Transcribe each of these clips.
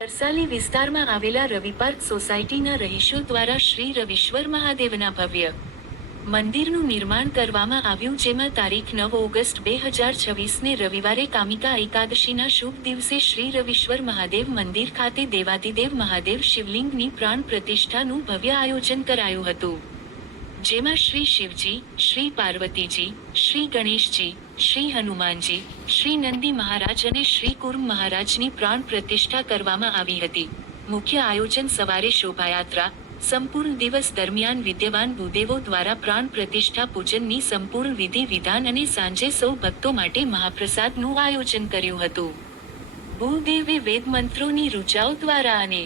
તરસાલી વિસ્તારમાં આવેલા રવિપાર્ક સોસાયટીના રહીશો દ્વારા શ્રી રવિશ્વર મહાદેવના ભવ્ય મંદિરનું નિર્માણ કરવામાં આવ્યું, જેમાં તારીખ 9 ઓગસ્ટ 2026ને રવિવારે કામિકા એકાદશીના શુભ દિવસે શ્રી રવિશ્વર મહાદેવ મંદિર ખાતે દેવાધિદેવ મહાદેવ શિવલિંગની પ્રાણ પ્રતિષ્ઠાનું ભવ્ય આયોજન કરાયું હતું, જેમાં શ્રી શિવજી, શ્રી પાર્વતીજી, શ્રી ગણેશજી, શ્રી હનુમાનજી, શ્રી નંદી મહારાજ અને શ્રી કુર્મ મહારાજની પ્રાણ પ્રતિષ્ઠા કરવામાં આવી હતી. મુખ્ય આયોજન સવારે શોભાયાત્રા, સંપૂર્ણ દિવસ દરમિયાન વિદ્યવાન ભૂદેવો દ્વારા પ્રાણ પ્રતિષ્ઠા પૂજનની સંપૂર્ણ વિધિ વિધાન અને સાંજે સૌ ભક્તો માટે મહાપ્રસાદનું આયોજન કર્યું હતું. ભૂદેવે વેદ મંત્રોની ઋચાઓ દ્વારા અને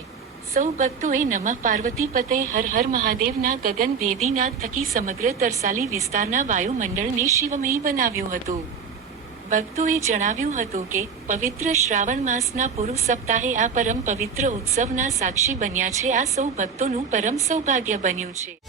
સૌ ભક્તોએ નમઃ પાર્વતી પતે હર હર મહાદેવના ગગનભેદી નાદ થકી સમગ્ર તરસાલી વિસ્તારના વાયુમંડળને શિવમય બનાવ્યું હતું. ભક્તોએ જણાવ્યું હતું કે પવિત્ર શ્રાવણ માસના પૂર્વ સપ્તાહે આ પરમ પવિત્ર ઉત્સવના સાક્ષી બન્યા છે. આ સૌ ભક્તોનું પરમ સૌભાગ્ય બન્યું છે.